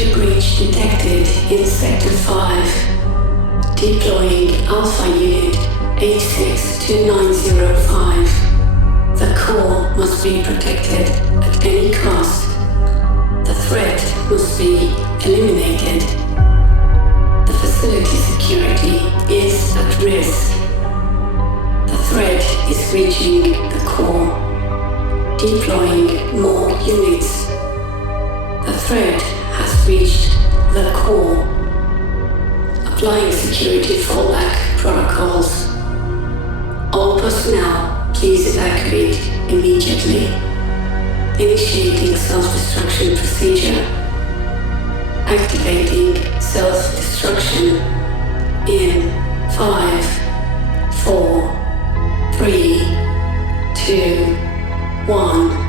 Security breach detected in Sector 5. Deploying Alpha Unit 862905. The core must be protected at any cost. The threat must be eliminated. The facility security is at risk. The threat is reaching the core. Deploying more units. The threat has reached the core. Applying security fallback protocols. All personnel, please evacuate immediately. Initiating self-destruction procedure. Activating self-destruction in 5, 4, 3, 2, 1.